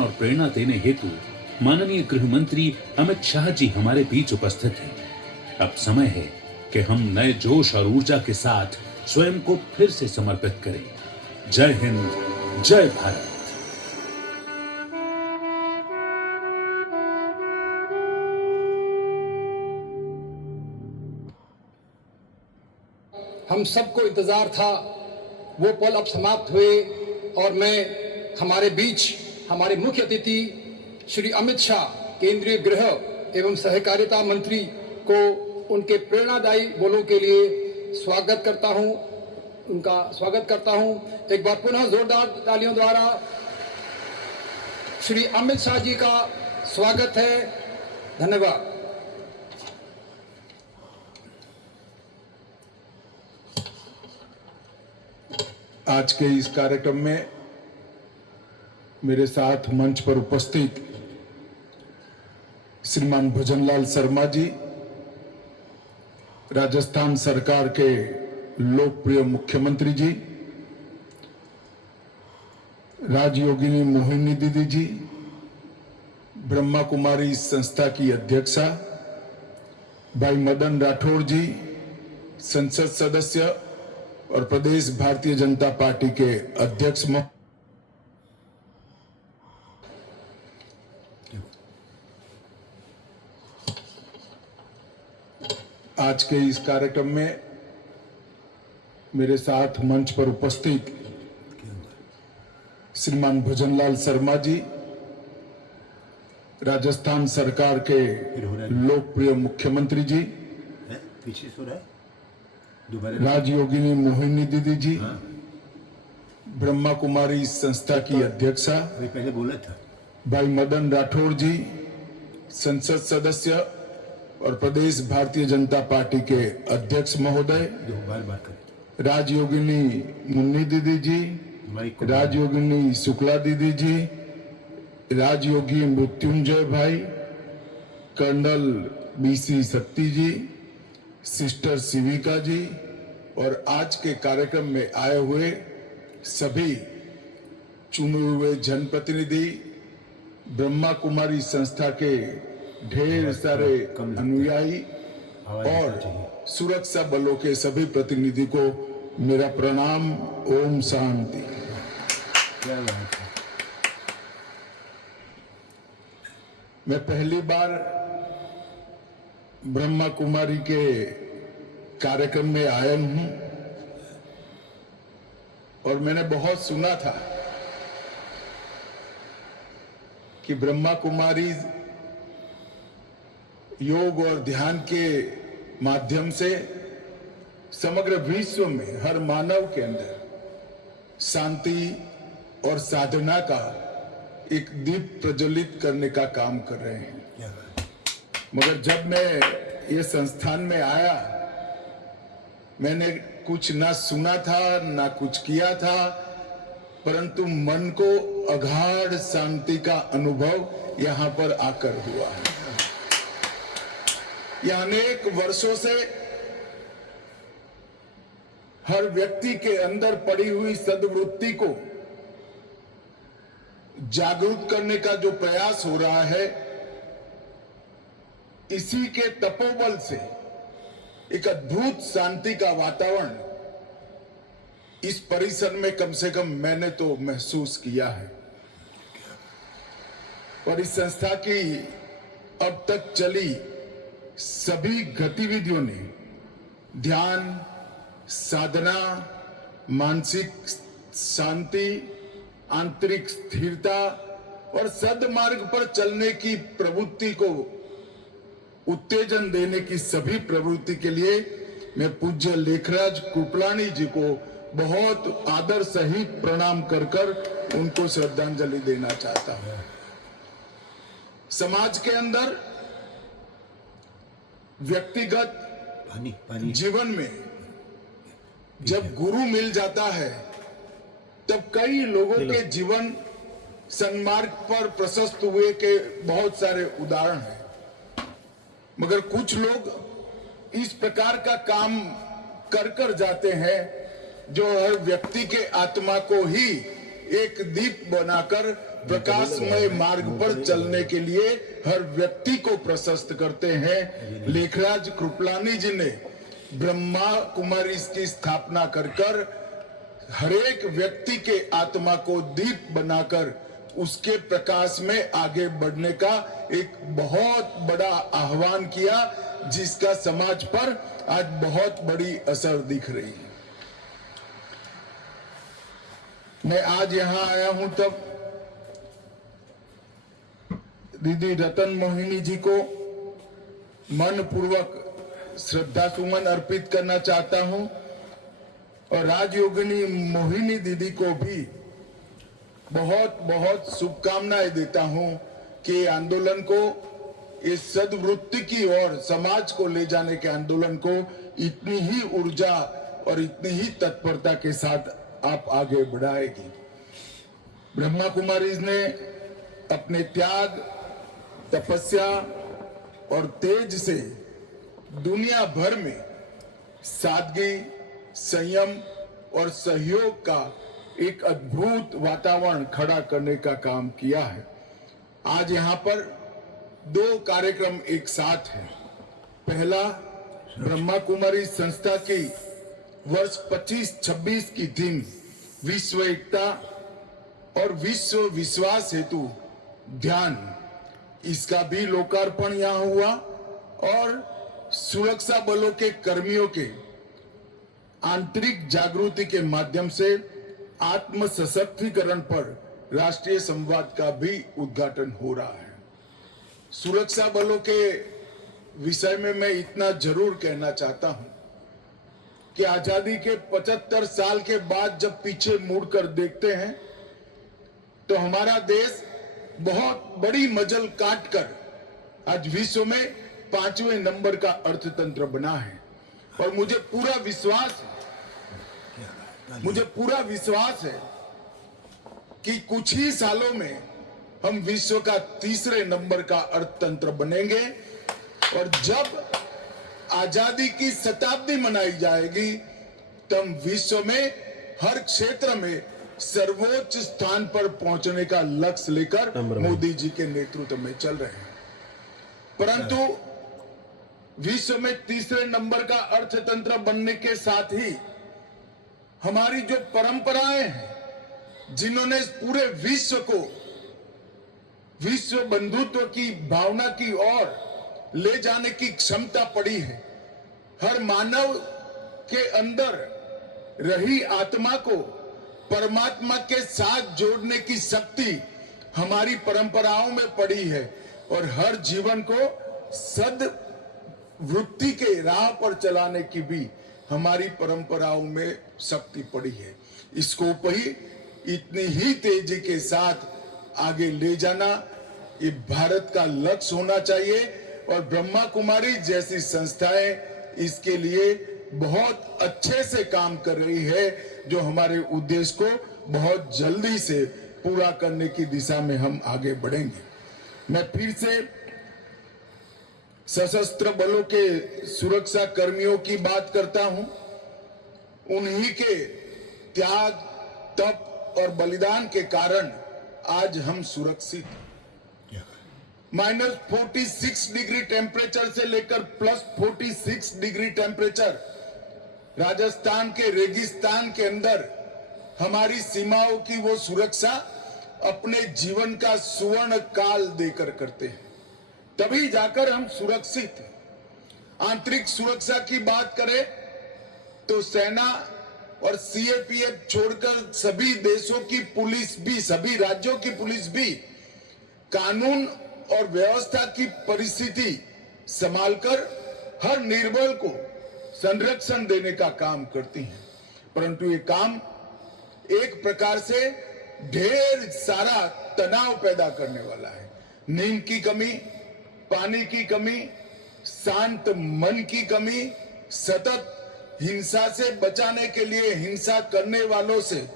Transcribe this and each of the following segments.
और प्रेरणा देने हेतु माननीय गृह मंत्री अमित शाह जी हमारे बीच उपस्थित हैं। अब समय है कि हम नए जोश और ऊर्जा के साथ स्वयं को फिर से समर्पित करें। जय हिंद, जय भारत। हम सबको इंतजार था, वो पल अब समाप्त हुए और मैं हमारे बीच हमारे मुख्य अतिथि श्री अमित शाह केंद्रीय गृह एवं सहकारिता मंत्री को उनके प्रेरणादायी बोलों के लिए उनका स्वागत करता हूं। एक बार पुनः जोरदार तालियों द्वारा श्री अमित शाह जी का स्वागत है। धन्यवाद। आज के इस कार्यक्रम में मेरे साथ मंच पर उपस्थित श्रीमान भजनलाल शर्मा जी, राजस्थान सरकार के लोकप्रिय मुख्यमंत्री जी, राजयोगिनी मोहिनी दीदी जी, ब्रह्मा कुमारी संस्था की अध्यक्षा भाई मदन राठौड़ जी, संसद सदस्य और प्रदेश भारतीय जनता पार्टी के अध्यक्ष आज के इस कार्यक्रम में मेरे साथ मंच पर उपस्थित श्रीमान भजनलाल शर्मा जी, राजस्थान सरकार के लोकप्रिय मुख्यमंत्री जी, राजयोगिनी मोहिनी दीदी जी, ब्रह्मा कुमारी संस्था की अध्यक्षा पहले बोला था भाई मदन राठौड़ जी, संसद सदस्य और प्रदेश भारतीय जनता पार्टी के अध्यक्ष महोदय, राजयोगिनी मुन्नी दीदी जी, राजयोगिनी शुक्ला दीदी जी, राजयोगी मृत्युंजय भाई, कर्नल बीसी शक्ति जी, सिस्टर शिविका जी और आज के कार्यक्रम में आए हुए सभी चुने हुए जनप्रतिनिधि, ब्रह्मा कुमारी संस्था के ढेर सारे अनुयायी और सुरक्षा बलों के सभी प्रतिनिधि को मेरा प्रणाम। ओम शांति। मैं पहली बार ब्रह्मा कुमारी के कार्यक्रम में आया हूं और मैंने बहुत सुना था कि ब्रह्मा कुमारी योग और ध्यान के माध्यम से समग्र विश्व में हर मानव के अंदर शांति और साधना का एक दीप प्रज्वलित करने का काम कर रहे हैं। मगर जब मैं ये संस्थान में आया, मैंने कुछ ना सुना था ना कुछ किया था, परंतु मन को अगाध शांति का अनुभव यहाँ पर आकर हुआ है। यह अनेक वर्षों से हर व्यक्ति के अंदर पड़ी हुई सद्वृत्ति को जागरूक करने का जो प्रयास हो रहा है, इसी के तपोबल से एक अद्भुत शांति का वातावरण इस परिसर में कम से कम मैंने तो महसूस किया है। और इस संस्था की अब तक चली सभी गतिविधियों ने ध्यान, साधना, मानसिक शांति, आंतरिक स्थिरता और सद्मार्ग पर चलने की प्रवृत्ति को उत्तेजन देने की सभी प्रवृत्ति के लिए मैं पूज्य लेखराज कृपलानी जी को बहुत आदर सहित प्रणाम कर उनको श्रद्धांजलि देना चाहता हूं। समाज के अंदर व्यक्तिगत जीवन में जब गुरु मिल जाता है, तब कई लोगों के जीवन सन्मार्ग पर प्रशस्त हुए के बहुत सारे उदाहरण हैं। मगर कुछ लोग इस प्रकार का काम कर जाते हैं जो हर व्यक्ति के आत्मा को ही एक दीप बनाकर प्रकाशमय मार्ग पर चलने के लिए हर व्यक्ति को प्रशस्त करते हैं। लेखराज कृपलानी जी ने ब्रह्मा कुमारी की स्थापना कर हरेक व्यक्ति के आत्मा को दीप बनाकर उसके प्रकाश में आगे बढ़ने का एक बहुत बड़ा आह्वान किया, जिसका समाज पर आज बहुत बड़ी असर दिख रही है। मैं आज यहां आया हूं तब दीदी रतन मोहिनी जी को मन पूर्वक श्रद्धा सुमन अर्पित करना चाहता हूं और राजयोगिनी मोहिनी दीदी को भी बहुत बहुत शुभकामनाएं देता हूं कि आंदोलन को इस सद्वृत्ति की ओर समाज को ले जाने के आंदोलन को इतनी ही ऊर्जा और इतनी ही तत्परता के साथ आप आगे बढ़ाएगी। ब्रह्मा कुमारीज ने अपने त्याग, तपस्या और तेज से दुनिया भर में सादगी, संयम और सहयोग का एक अद्भुत वातावरण खड़ा करने का काम किया है। आज यहाँ पर दो कार्यक्रम एक साथ हैं। पहला, ब्रह्मा कुमारी संस्था की वर्ष 25-26 की थीम विश्व एकता और विश्व विश्वास हेतु ध्यान, इसका भी लोकार्पण यहाँ हुआ और सुरक्षा बलों के कर्मियों के आंतरिक जागृति के माध्यम से आत्म सशक्तिकरण पर राष्ट्रीय संवाद का भी उद्घाटन हो रहा है। सुरक्षा बलों के विषय में मैं इतना जरूर कहना चाहता हूं कि आजादी के 75 साल के बाद जब पीछे मुड़कर देखते हैं तो हमारा देश बहुत बड़ी मजल काटकर आज विश्व में 5वें नंबर का अर्थतंत्र बना है और मुझे पूरा विश्वास है कि कुछ ही सालों में हम विश्व का 3रे नंबर का अर्थतंत्र बनेंगे और जब आजादी की शताब्दी मनाई जाएगी तब विश्व में हर क्षेत्र में सर्वोच्च स्थान पर पहुंचने का लक्ष्य लेकर मोदी जी के नेतृत्व में चल रहे हैं। परंतु विश्व में 3रे नंबर का अर्थतंत्र बनने के साथ ही हमारी जो परंपराएं हैं, जिन्होंने पूरे विश्व को विश्व बंधुत्व की भावना की ओर ले जाने की क्षमता पड़ी है, हर मानव के अंदर रही आत्मा को परमात्मा के साथ जोड़ने की शक्ति हमारी परंपराओं में पड़ी है और हर जीवन को सद वृत्ति के राह पर चलाने की भी हमारी परंपराओं में शक्ति पड़ी है। इसको ही इतनी ही तेजी के साथ आगे ले जाना ये भारत का लक्ष्य होना चाहिए और ब्रह्मा कुमारी जैसी संस्थाएं इसके लिए बहुत अच्छे से काम कर रही है, जो हमारे उद्देश्य को बहुत जल्दी से पूरा करने की दिशा में हम आगे बढ़ेंगे। मैं फिर से सशस्त्र बलों के सुरक्षा कर्मियों की बात करता हूं। उन्हीं के त्याग, तप और बलिदान के कारण आज हम सुरक्षित हैं। -46 डिग्री टेम्परेचर से लेकर +46 डिग्री टेम्परेचर राजस्थान के रेगिस्तान के अंदर हमारी सीमाओं की वो सुरक्षा अपने जीवन का सुवर्ण काल देकर करते हैं, तभी जाकर हम सुरक्षित हैं। आंतरिक सुरक्षा की बात करें तो सेना और सीएपीएफ छोड़कर सभी देशों की पुलिस भी, सभी राज्यों की पुलिस भी कानून और व्यवस्था की परिस्थिति संभालकर हर निर्बल को संरक्षण देने का काम करती हैं। परंतु ये काम एक प्रकार से ढेर सारा तनाव पैदा करने वाला है। नींद की कमी, पानी की कमी, शांत मन की कमी, सतत हिंसा से बचाने के लिए हिंसा करने वालों से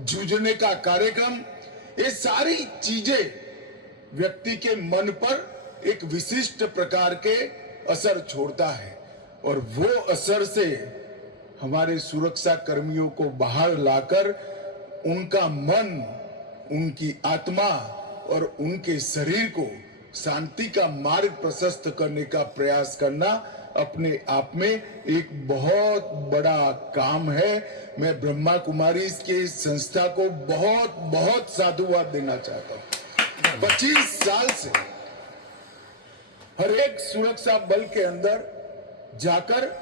जूझने का कार्यक्रम, ये सारी चीजें व्यक्ति के मन पर एक विशिष्ट प्रकार के असर छोड़ता है और वो असर से हमारे सुरक्षा कर्मियों को बाहर लाकर उनका मन उनकी आत्मा और उनके शरीर को शांति का मार्ग प्रशस्त करने का प्रयास करना अपने आप में एक बहुत बड़ा काम है। मैं ब्रह्मा कुमारी के संस्था को बहुत बहुत साधुवाद देना चाहता हूँ। 25 साल से हर एक सुरक्षा बल के अंदर जाकर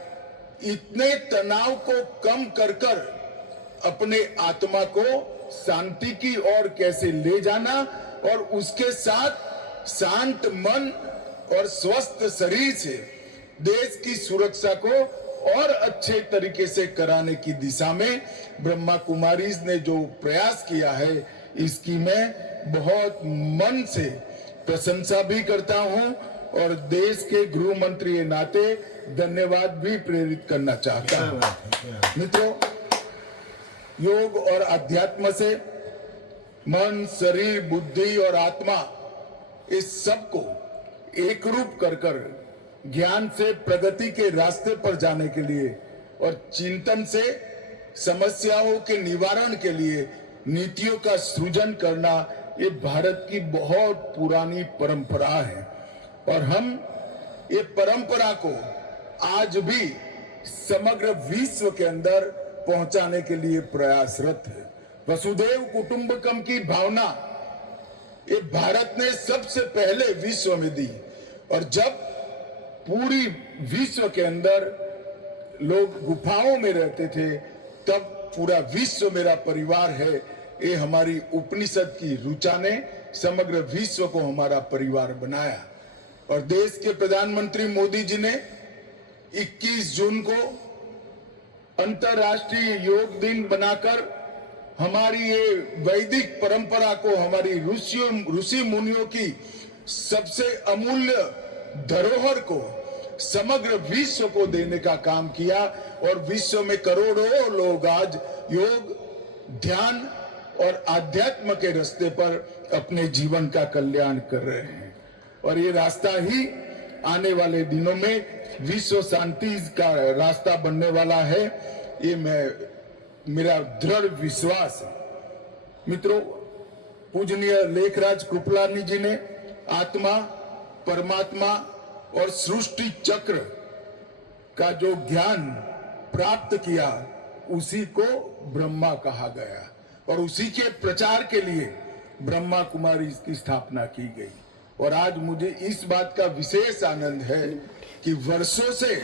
इतने तनाव को कम कर कर अपने आत्मा को शांति की ओर कैसे ले जाना और उसके साथ शांत मन और स्वस्थ शरीर से देश की सुरक्षा को और अच्छे तरीके से कराने की दिशा में ब्रह्मा कुमारीज ने जो प्रयास किया है, इसकी मैं बहुत मन से प्रशंसा भी करता हूं और देश के गृह मंत्री के नाते धन्यवाद भी प्रेरित करना चाहता हूं। मित्रों, योग और अध्यात्म से मन, शरीर, बुद्धि और आत्मा इस सब को एक रूप कर ज्ञान से प्रगति के रास्ते पर जाने के लिए और चिंतन से समस्याओं के निवारण के लिए नीतियों का सृजन करना, ये भारत की बहुत पुरानी परंपरा है और हम ये परंपरा को आज भी समग्र विश्व के अंदर पहुंचाने के लिए प्रयासरत है। वसुधैव कुटुंबकम की भावना ये भारत ने सबसे पहले विश्व में दी और जब पूरी विश्व के अंदर लोग गुफाओं में रहते थे तब पूरा विश्व मेरा परिवार है, ये हमारी उपनिषद की ऋचा ने समग्र विश्व को हमारा परिवार बनाया। और देश के प्रधानमंत्री मोदी जी ने 21 जून को अंतर्राष्ट्रीय योग दिन बनाकर हमारी ये वैदिक परंपरा को, हमारी ऋषि मुनियों की सबसे अमूल्य धरोहर को समग्र विश्व को देने का काम किया और विश्व में करोड़ों लोग आज योग, ध्यान और आध्यात्म के रास्ते पर अपने जीवन का कल्याण कर रहे हैं और ये रास्ता ही आने वाले दिनों में विश्व शांति का रास्ता बनने वाला है, ये मेरा दृढ़ विश्वास है। मित्रों, पूजनीय लेखराज कृपलानी जी ने आत्मा, परमात्मा और सृष्टि चक्र का जो ज्ञान प्राप्त किया, उसी को ब्रह्मा कहा गया और उसी के प्रचार के लिए ब्रह्मा कुमारी की स्थापना की गई। और आज मुझे इस बात का विशेष आनंद है कि वर्षों से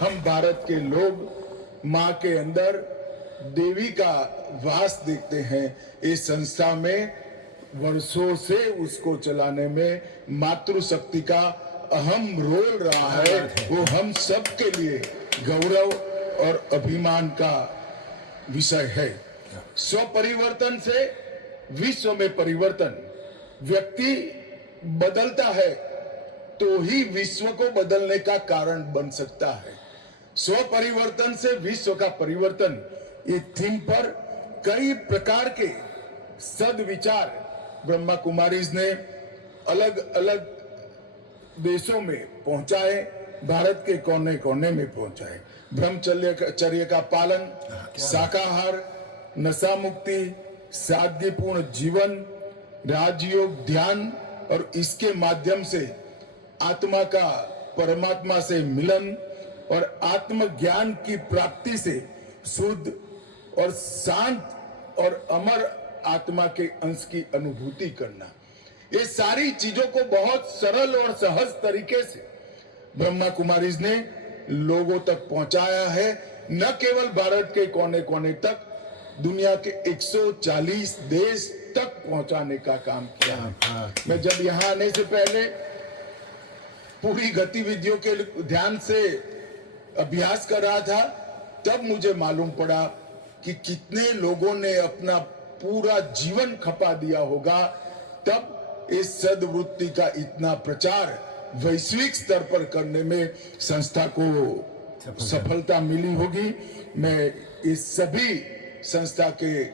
हम भारत के लोग मां के अंदर देवी का वास देखते हैं। इस संस्था में वर्षों से उसको चलाने में मातृशक्ति का अहम रोल रहा है, वो हम सब के लिए गौरव और अभिमान का विषय है। स्व परिवर्तन से विश्व में परिवर्तन, व्यक्ति बदलता है तो ही विश्व को बदलने का कारण बन सकता है। स्व परिवर्तन से विश्व का परिवर्तन, ये थीम पर कई प्रकार के सद्विचार ब्रह्मा कुमारीज ने अलग अलग देशों में पहुंचाए, भारत के कोने कोने में पहुंचाए। ब्रह्मचर्य का पालन, शाकाहार, नशा मुक्ति, सादगीपूर्ण जीवन, राजयोग, ध्यान और इसके माध्यम से आत्मा का परमात्मा से मिलन और आत्मज्ञान की प्राप्ति से शुद्ध और शांत और अमर आत्मा के अंश की अनुभूति करना, ये सारी चीजों को बहुत सरल और सहज तरीके से ब्रह्मा कुमारीज ने लोगों तक पहुंचाया है। न केवल भारत के कोने कोने तक, दुनिया के 140 देश तक पहुंचाने का काम किया है। मैं जब यहाँ आने से पहले पूरी गतिविधियों के ध्यान से अभ्यास कर रहा था, तब मुझे मालूम पड़ा कि कितने लोगों ने अपना पूरा जीवन खपा दिया होगा, तब इस सद्वृत्ति का इतना प्रचार वैश्विक स्तर पर करने में संस्था को सफलता मिली होगी। मैं इस सभी संस्था के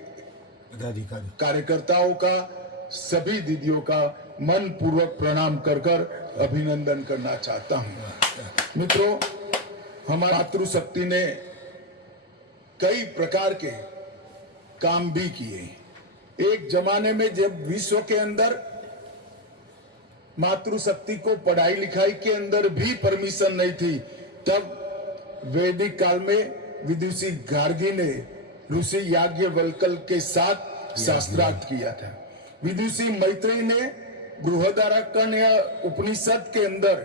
कार्यकर्ताओं का, सभी दीदियों का मन पूर्वक प्रणाम कर अभिनंदन करना चाहता हूं। मित्रों, हमारी मातृशक्ति ने कई प्रकार के काम भी किए। एक जमाने में जब विश्व के अंदर मातृशक्ति को पढ़ाई लिखाई के अंदर भी परमिशन नहीं थी, तब वैदिक काल में विदुषी गार्गी ने ऋषि याज्ञवल्क्य के साथ शास्त्रार्थ किया था। विदुषी मैत्रेयी ने बृहदारण्यक उपनिषद के अंदर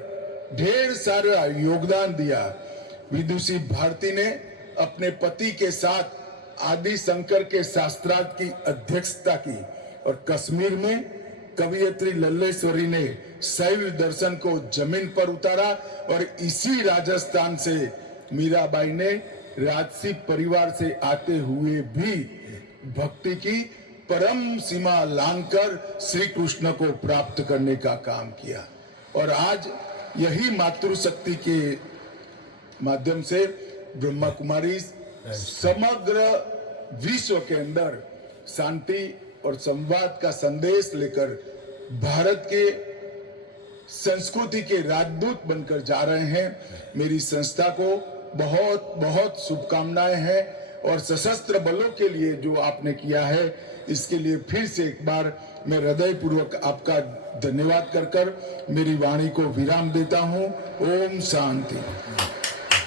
ढेर सारा योगदान दिया। विदुषी भारती ने अपने पति के साथ आदि शंकर के शास्त्रार्थ की अध्यक्षता की और कश्मीर में कवियत्री लल्लेश्वरी ने शैव दर्शन को जमीन पर उतारा और इसी राजस्थान से मीराबाई ने राजसी परिवार से आते हुए भी भक्ति की परम सीमा लांघकर श्री कृष्ण को प्राप्त करने का काम किया। और आज यही मातृशक्ति के माध्यम से ब्रह्मा कुमारी समग्र विश्व के अंदर शांति और संवाद का संदेश लेकर भारत के संस्कृति के राजदूत बनकर जा रहे हैं। मेरी संस्था को बहुत बहुत शुभकामनाएं हैं और सशस्त्र बलों के लिए जो आपने किया है इसके लिए फिर से एक बार मैं हृदयपूर्वक आपका धन्यवाद कर मेरी वाणी को विराम देता हूं। ओम शांति।